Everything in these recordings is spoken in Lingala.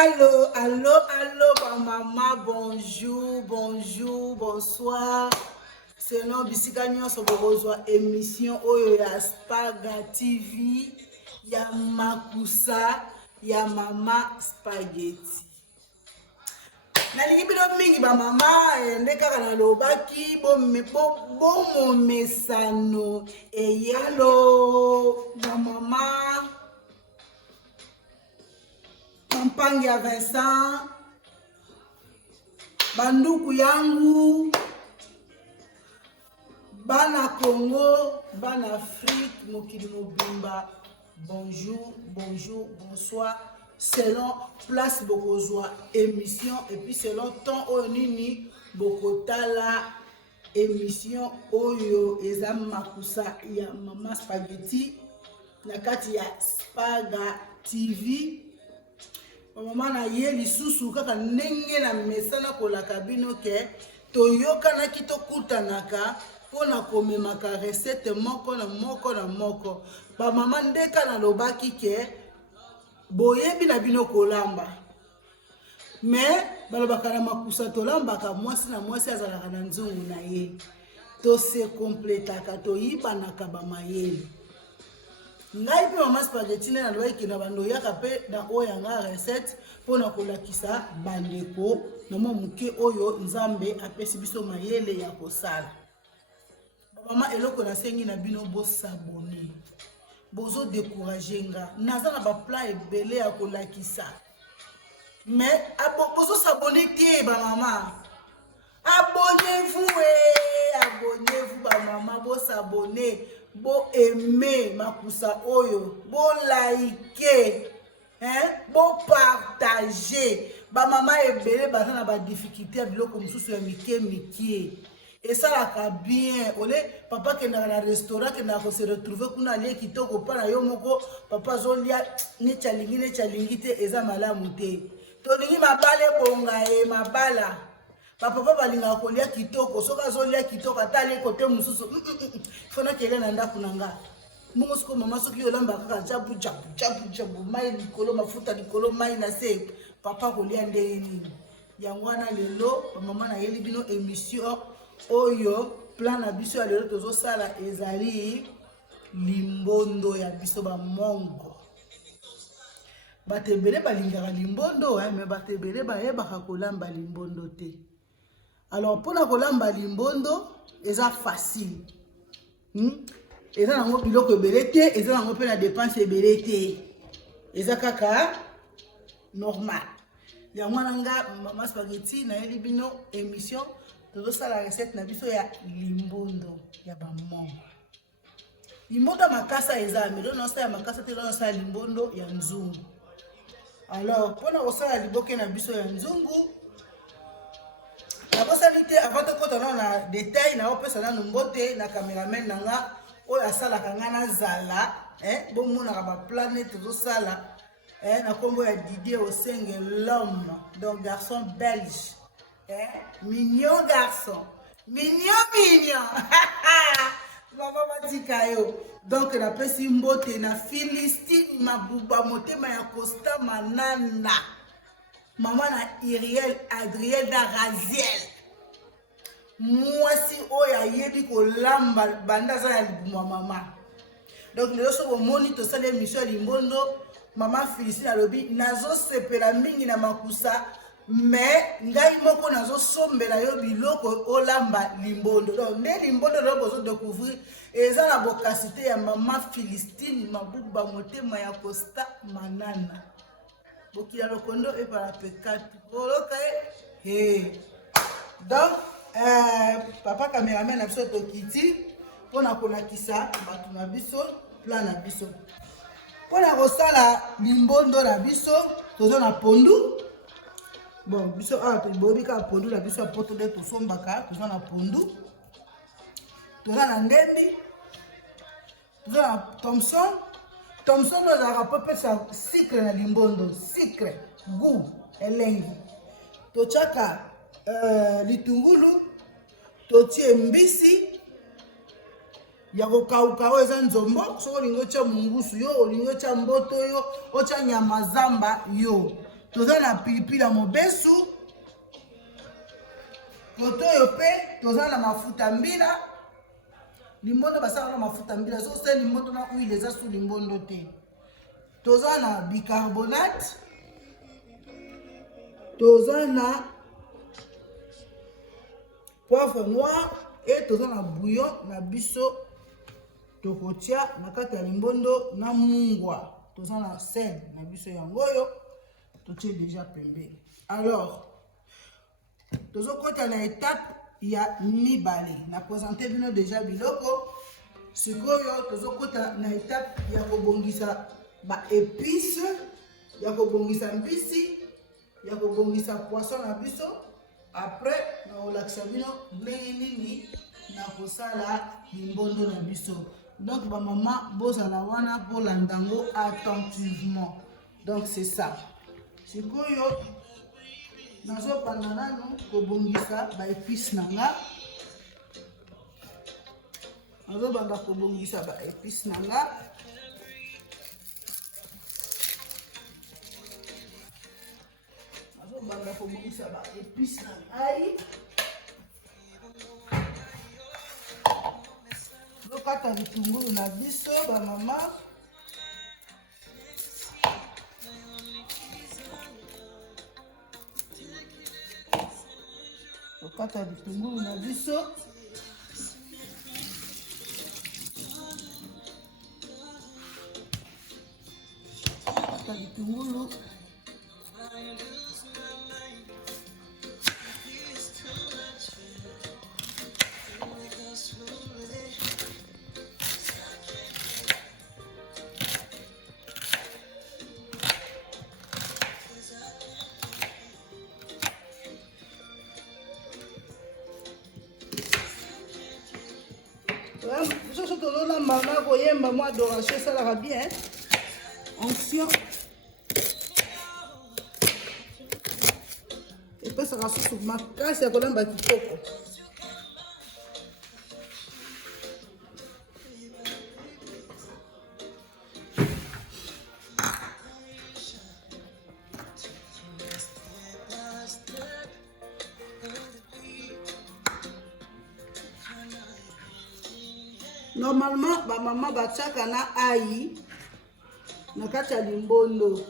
Allô, allô, allô, maman, bonjour, bonjour, bonsoir. Selon Bisika Nyonso bokozwa émission oyo ya Spaga TV, ya Makusa, ya Mama Spaghetti. Nalingi bino mingi ba mama nde kaka nalobaki bomo mesano eyalo ba mama Kampangi ya Vincent banduku yangu bana Congo bana Afrique mokili mobimba bonjour bonjour bonsoir selon place bokozwa émission et puis selon temps oyo nini bokotala émission oyo eza Makusa ya Mama Spaghetti na kati ya Spaga TV. Maman na ye lisusu kaka ndenge na mesana kolaka bino ke toyoka na kito kutanaka pona komemaka recette moko na moko na moko. Ba mama ndeka na lobaki ke boyebi na bino kolamba. Mais balobaka na Makusa tolambaka mwasi na mwasi azalaka na nzungu na ye. To se complétaka to yibanaka ba mayele. Ngai pe Mama Spaghetti na loiki na bando yaka pe na oya nga recette pona kolakisa bandeko na muke oyo nzambe apesi biso mayele ya kosala. Mama eloko na sengi na bino bo s'abonner. Bozo décourager nga. Naza na ba plat ebele ya kolakisa. Mais bozo s'abonner tie ba mama. Abonnez-vous abonnez-vous ba mama bo s'abonner. Bo aimer Makusa oyo, bo liker, bo partager. Ba mama ebele baza na ba difficulté biloko mususu ya mike. Et ça la bien. Ole papa ke na restaurant ke na ko se retrouver kuna lie kitoko pa na yo moko papa zolia ni chalingi te eza malamu te. To ningi mabale bonga mabala. Papa balinga kolia kitoko soka zolia kitoko atali kote mususu fona kele na ndaku nanga mungu siko mama soki yolamba kaka jabu mai likolo mafuta likolo mai na se papa kolia ndeni yangwana lelo mama na yeli bino émission oyo plan na biso ya lelo tozo sala ezali limbondo ya biso ba mongo batebele balingaka limbondo mais batebele bayebaka kolamba limbondo te. Alors pour la kolamba limbondo eza facile. Eza nango biloko ebelete, eza nango pe na dépense ebelete. Eza kaka normal. Ya mwana nga Mama Spaghetti na yeli bino émission tozo sala recette na biso ya limbondo ya ba mongo. Limbondo makasa eza melo na sa ya makasa te na sa limbondo ya nzungu. Alors pour na kosala liboke na biso ya nzungu la possibilité avant de côté na détail na opesa na mbote na cameraman nanga oyo asalaka nga na zala bon mona ka ba planète zo sala na kombo ya Didier Osenge l'homme donc garçon belge mignon garçon mignon maman matika yo donc na pesi mbote na Philistine mabuba motema ya Costa Manana maman na Iriel Adriel da Raziel mwasi oya yebi ko lamba banda za ya libuma mama. Donc lelo so moni to sala émission limbondo mama Philistine alobi nazo sepela mingi na Makusa mais ngai moko nazo sombela yo biloko olamba limbondo. Donc ne limbondo lo bozo découvrir eza na bokasité ya mama Philistine mabuba motema ya Costa Manana. Bokila lokondo e para pekati boloka donc papa cameraman na biso tokiti pona kolakisa batu na biso plan na biso pona kosala limbondo na biso tozo na pondu bon biso tobobika pondu na biso poto de tosombaka tozo na pondu tozo na ndendi tozo na Thompson nos a rapporté sa sucre na limbondo, sucre, goût, elengi. Tochaka litungulu, totie mbisi, yako kauka eza nzombo, so lingo cha mungusu yo, lingo cha mboto yo, ocha nyama zamba yo. toza na pilipili ya mobesu. Koto oyo pe toza na mafuta mbila. Limbondo basala na mafuta mbila. So c'est limbondo na huile eza sous limbondo te. Toza na bicarbonate. Toza na poivre noir et toza na bouillon na biso tokotia na kati ya limbondo na mungwa. Toza na sel na biso yango oyo totie déjà pembeni. Alors tozokota na étape ya mibale. Na présenter bino déjà biloko. Sikoyo tozokota na étape ya kobongisa ba épices, ya kobongisa mbisi, ya kobongisa poisson na biso. Après na olakisa bino ndenge nini na kosala limbondo na biso. Donc ba maman bozala wana pour landango attentivement. Donc c'est ça. Sikoyo nazo panda nanu kobongisa ba épices nanga. Nazo banda kobongisa ba épices nanga. Nazo banda kobongisa ba épices nanga. Kata vitungulu na biso ba mama. Kata vitungulu na biso. Kata vitungulu. Je suis tout le maman voyez maman adoration ça la bien onction et puis ça va sur ma casse ya kolamba kitoko. Normalement ba maman batiaka na ayi na kati ya limbondo.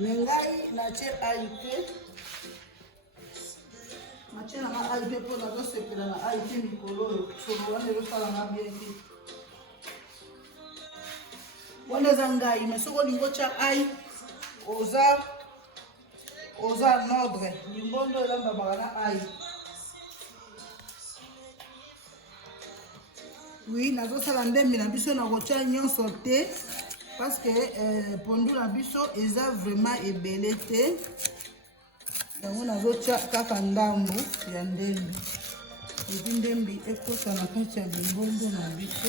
Ngai natie ayi te. Natie na ayi te po na kosepela na ayi te mikolo solo wana ezosala na bien te. Wana eza ngai mais soko lingo tia ayi oza nordre. Limbondo elamba baka na ayi. Oui, nazosala ndembi na biso na kotia nyonso te parce que pondu na biso eza vraiment ebele te. Yango nazotia kaka ndambo ya ndembi. Epi ndembi ekota na kati ya limbondo na biso.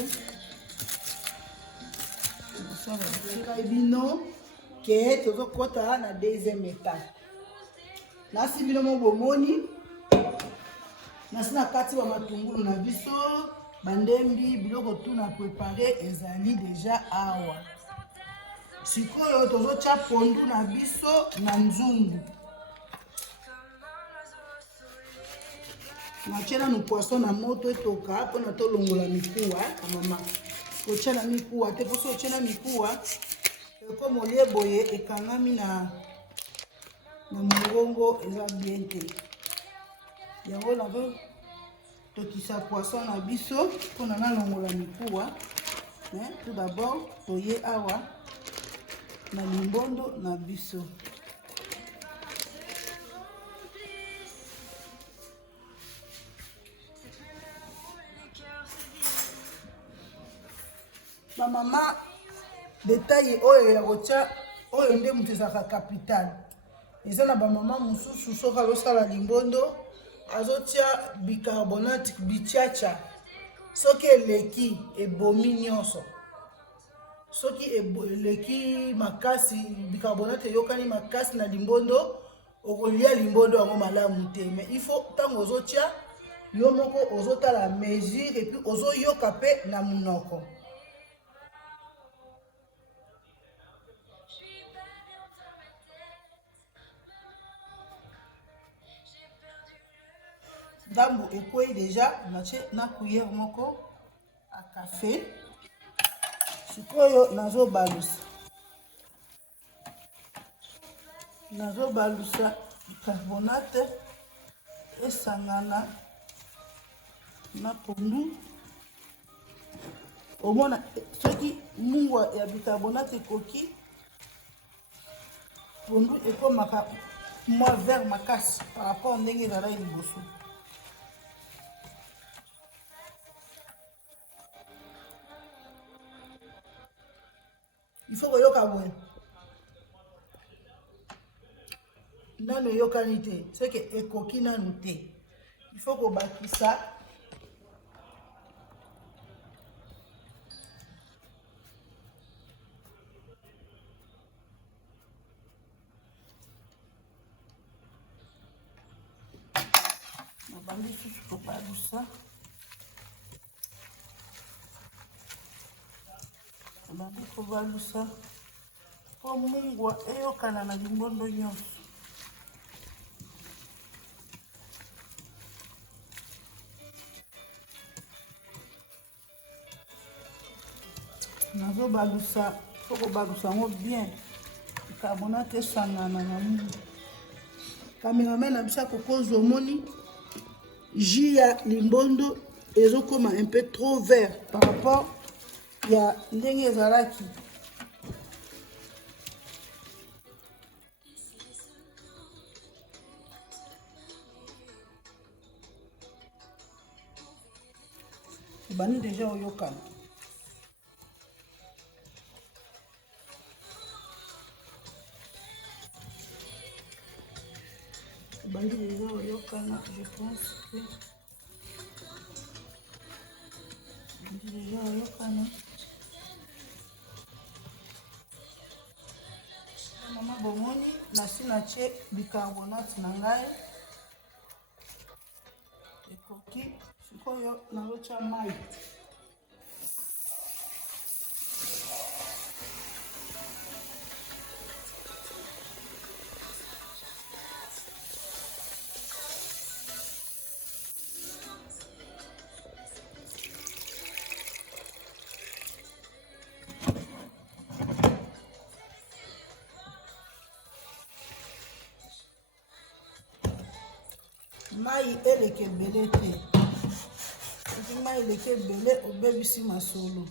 Tosala bino ke tozokota na deuxième étape. Nasi bino mo bomoni. Nasi na kati ba matungulu na biso. Bandembi biloko tout na préparé ezali déjà awa. Sikoyo tozotia pondu na biso na nzungu. Natie na poisson na moto etoka pona tolongola mikuwa mama. Otia na mikuwa te poso otia na mikuwa comme olie boye ekangami na mongongo eza bien te. Yango na tokisa poisson na biso pona na longola mikuwa. Tout d'abord toye awa na limbondo na biso. Ba mama détail oyo ya kotia oyo nde mutu ezaka capital. Eza na ba mama mususu soka losala limbondo azotia bicarbonate bichacha. Soki eleki ebomi nyonso. Soki eleki makasi bicarbonate yokani makasi na limbondo okolia limbondo yango malamu te. Mais il faut tango ozotia yo moko ozotala mesure et puis ozoyoka pe na munoko. ndambu ekwei déjà natie na cuillère moko à café. Sikoyo nazobalusa bicarbonate esangana na pondu. Omona soki mungwa ya bicarbonate ekoki pondu ekomaka mwa vert makasi par rapport ndenge ezalaki liboso. Il faut koyoka boye nano eyokani te seke ekoki nanu te. Il faut kobakisa nabandi susu kobalusa nabandi kobalusa po mungwa eyokana na limbondo nyonso. Nazobalusa po kobalusa yango bien bicarbonate esangana na mungu. Cameraman na biso akokozwa omoni jus ya limbondo ezokoma un peu trop vert par rapport ya ndenge ezalaki. Bani déjà oyokana. Bandi déjà oyokana, je pense que bandi déjà oyokana. Mama bomoni nasi natie bicarbonate na ngai ekoki. Sikoyo nazotia mai. Mai eleke ebele te. Soki mai eleke ebele obebisi masolo.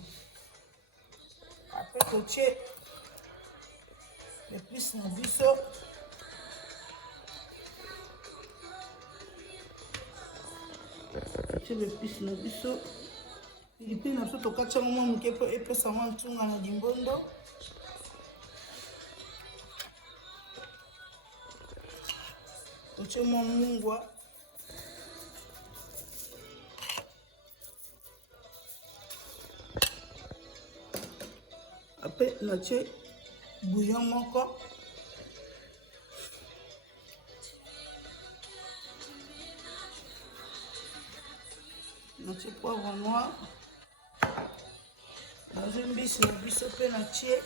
Apres totie épice na biso. Totie l'épice na biso. Pilipili na biso tokatia mwa moke mpo epesa mwa ntunga na limbondo. Totie mwa mungwa. Après natie bouillon moko. Natie poivre noir. Nazwi mbisi na biso mpe natie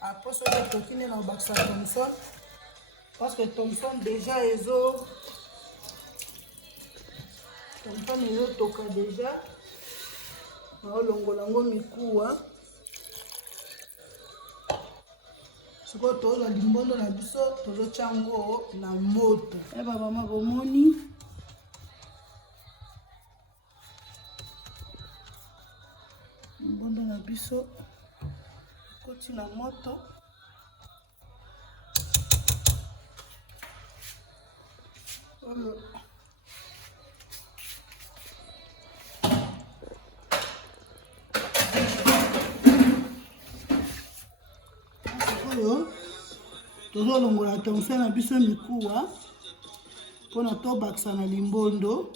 après soki etoki nde na obakisa Thomson parce que Thomson déjà ezotoka déjà naolongola yango mikuwa. Sikoyo tozola limbondo na biso tozotia yango na moto. Bamama bomoni limbondo na biso ekoti na moto. Tozolongola Thomson na biso mikuwa mpona tobakisa na limbondo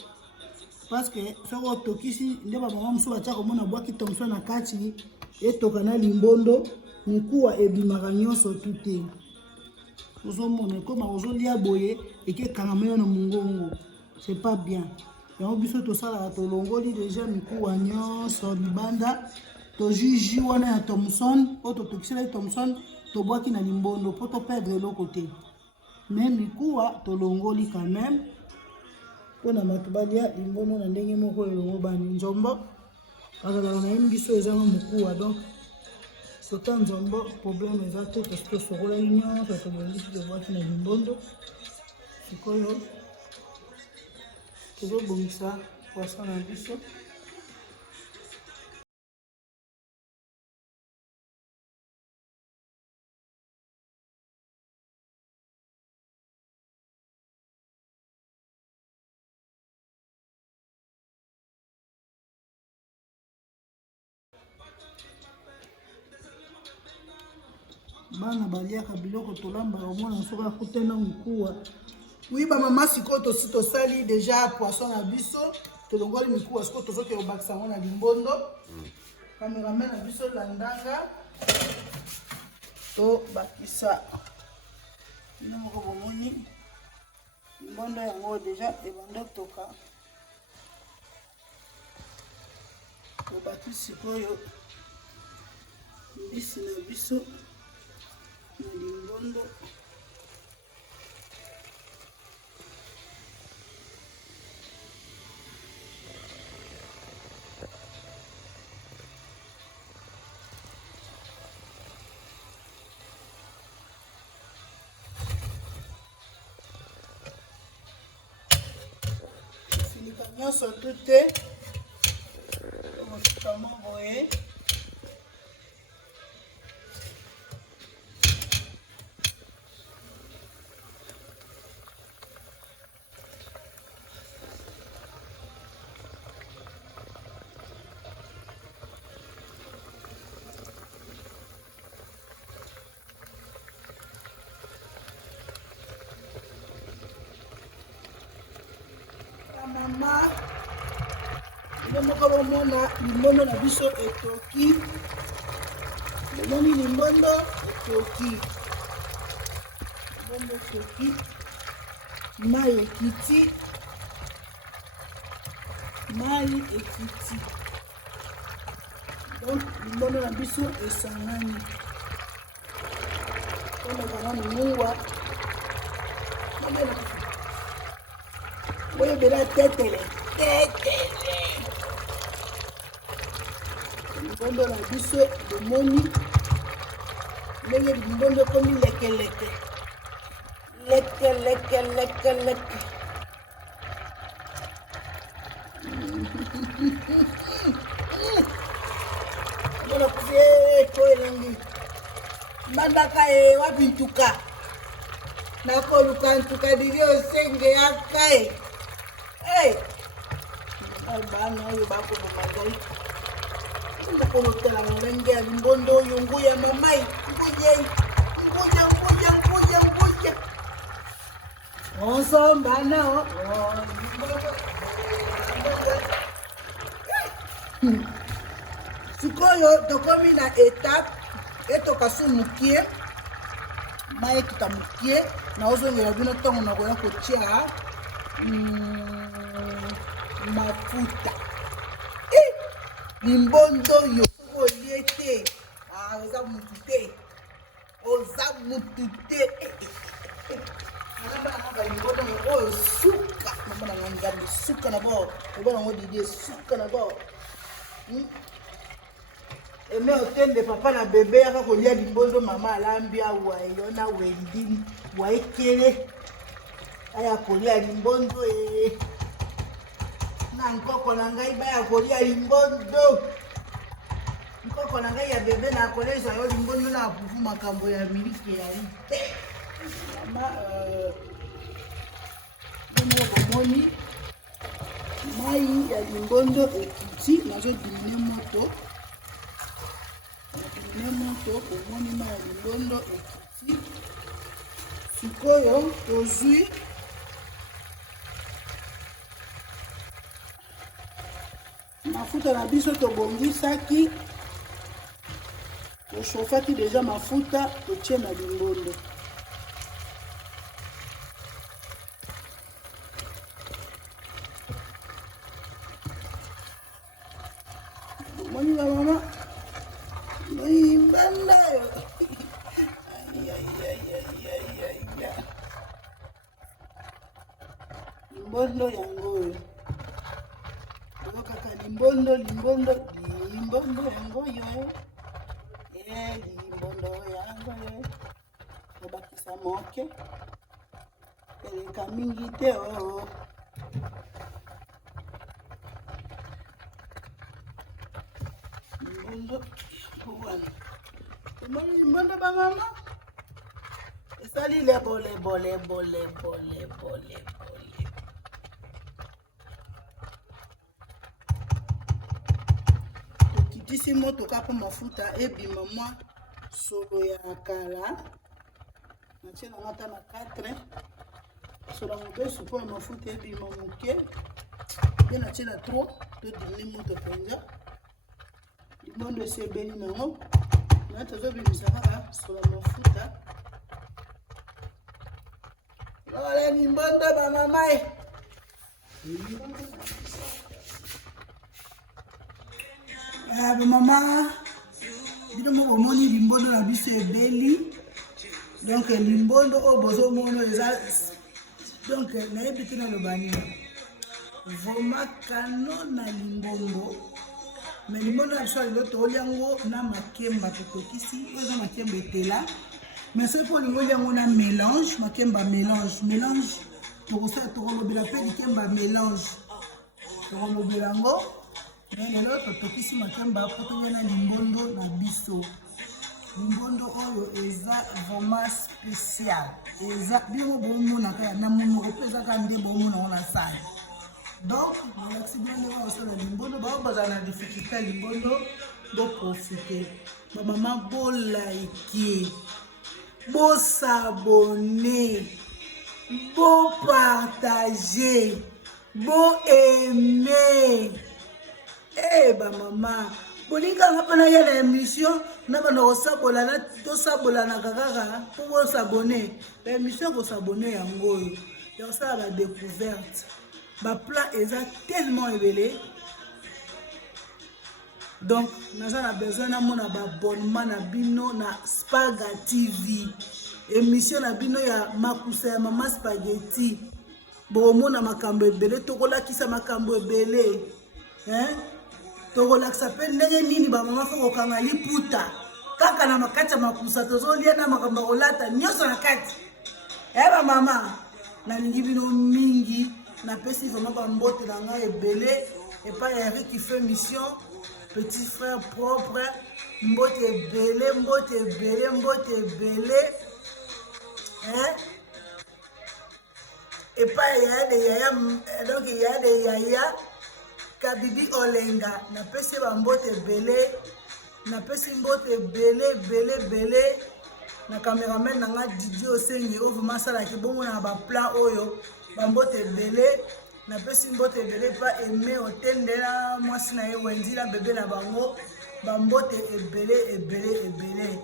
parce que soki otokisi nde bamama mosusu batia komona bwaki Thomson na kati etoka na limbondo mikuwa ebimaka nyonso tu te. Ozomona ekoma ozolia boye ekekangama yo na mongongo, c'est pas bien. Yango biso tosalaka tolongoli déjà mikuwa nyonso libanda Tojuji wana ya Thomson, po totokisela Thomson, tobwaki na limbondo po to perdre l'autre côté. Mais mikuwa tolongoli quand même. Pona matubalia limbondo na ndenge moko elongo bani nzombo. Azala na imbiso ezanga mikuwa donc c'est un nzombo problème exact parce que sokola union ça tobongi tobwaki na limbondo. Sikoyo tozobongisa poisson na biso. Bana baliaka biloko tolamba omona soka kutena mikuwa. Oui ba mama siko to si to sali déjà poisson na biso tolongoli mikuwa siko tozoke obakisa ngona limbondo. Cameraman na biso landanga to bakisa ndako bomoni limbondo yango déjà ebanda toka to bakisi koyo mbisi na biso na limbondo. Filika nyonso tute omofuta moboye. Mama, ile moko bomona limbondo na biso etoki. Bomoni limbondo etoki. Limbondo etoki. Mai ekiti. Mai ekiti. Donc limbondo na biso esangani. Kama bana mungwa. Voy a ver a tetele. Limbondo na biso bomoni ndenge limbondo komi lekeleke. Leke. Mbona kuse ko elengi. Mandaka wapi ntuka. Nakoluka ntuka dili osenge yakai. Hey! Albana oyo bako magai. Ndako notela ngenge ya limbondo oyo nguya mamai. Nguye. Onsomba nao. Sikoyo tokomi na étape etoka su mukie. Mai tutamukie na ozongela bino tongo na koya kotia mafuta. Limbondo yo oliete. Oza mutu te. Limbondo yo suka. Mama na ngambi suka na bo. Obona ngodi suka na bo. Eme otende papa na bébé yaka kolia limbondo mama alambi awa eyona wendi wa ekele. Aya kolia limbondo na nkoko na ngai baya kolia limbondo. Nkoko na ngai ya bebe na koleza yo limbondo na apufu makambo ya miliki ya ite. Mama bomoni mai ya limbondo ekiti nazo dimine moto. Bomoni mai ya limbondo ekiti. Sikoyo tozwi mafuta na biso tobongisaki. Toshofaki déjà mafuta totie na limbondo. Bomoni la mama Limbondo yango oyo kaka limbondo yango yo limbondo yango yo obakisa moke eleka mingi te limbondo bamama esali lebole tokitisi motoka mpo mafuta ebima mwa solo ya kala natie nango ata na 4 solo mobesu mpo ya mafuta ebima moke nde natie na 3 todimine moto mpenza limbondo esi ebeli nango na tozobimisa kaka solo mafuta lola limbondo bamama bamama bino moko omoni limbondo na biso ebeli donc limbondo oyo bozomona eza donc nayebi te naloba nini vraimen kano na limbondo mais limbondo na biso ya lelo tooli yango na makemba totokisi oyo eza makemba etela mais soki mpo olingi yango na mélange makemba mélange tokolobela mpe likemba mélange tokolobela yango mais lelo totokisi makemba mpo tolia na limbondo na biso limbondo oyo eza vraiment spécial eza bino bomonaka na monoko mpe ezaka nde bomona ngo na sale donc molakisi bino ndenge osala limbondo bao bazala na difficulté ya limbondo boprofite bamama bolaike bosabone bopartage boaime bamama bolinganga mpona ya na émission na bana kosabolana tosabolanaka kaka mpo bosabone baémission kosabone yango oyo ya kosala badécouverte baplat eza tellement ebele donc naza na besoin namona baabonnement na bino na Spaga TV émission na bino ya makusa ya mama spaghetti bomona makambo ebele tokolakisa makambo ebele tokolakisa mpe ndenge nini bamama fo kokanga liputa kaka na makati ya makusa tozolia na makambo ya kolata nyonso na kati bamama nalingi bino mingi napesi vraiment bambote na ngai ebele epai ya Eric qui fait mission petit frère propre mbote ebele epai ya de yaya donc ya de yaya kabibi olenga napesi bambote ebele napesi mbote ebele na cameraman nanga Didi Osengi oyo vraiment asalaki bongo na baplan oyo bambote ebele napesi mbote ebele pa eme otendela mwasi na ye Wendy na bebe na bango bambote ebele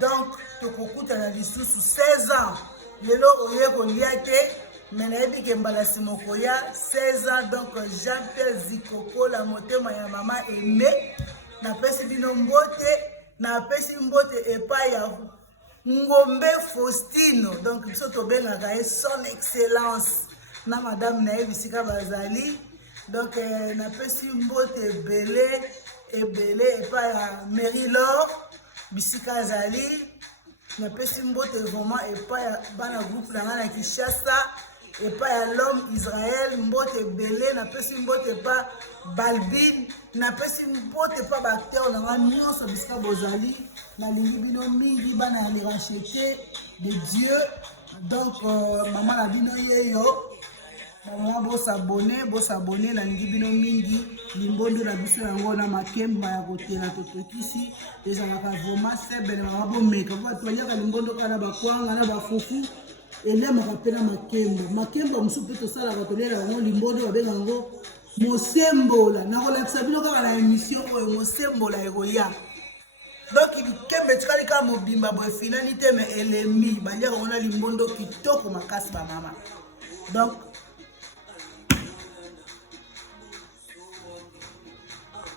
donc tokokutana lisusu 16 ans lelo oye kolia te mais nayebi ke mbala nsima okoya 16 ans donc Jean-Pierre Zikoko la motema ya mama eme napesi bino mbote napesi mbote epai ya Ngombe Faustino donc biso tobengaka ye son excellence na madame na ye bisika bazali donc napesi mbote ebele epai ya Mary Laure bisika azali napesi mbote vraiment epai ya bana groupe na nga na Kinshasa epai ya l'homme Israël mbote ebele napesi mbote epai Balbin napesi mbote epai baacteur na nga nyonso bisika bozali nalingi bino mingi bana ya les rachetés de Dieu donc mama na bino yeyo bamama bosabone nalingi bino mingi limbondo na biso yango na makemba ya kotela totokisi ezalaka vraiment sebele mama bomeka mpo atwaliaka limbondo kaka na bakwanga na bafufu elemaka mpe na makemba mosusu mpe tosalaka tolela yango limbondo babenga yango mosembola nakolakisa bino kaka na émission oyo mosembola ekoya donc likembe etikali kaka mobimba boye finani te me elemi baliaka ngo na limbondo kitoko makasi bamama donc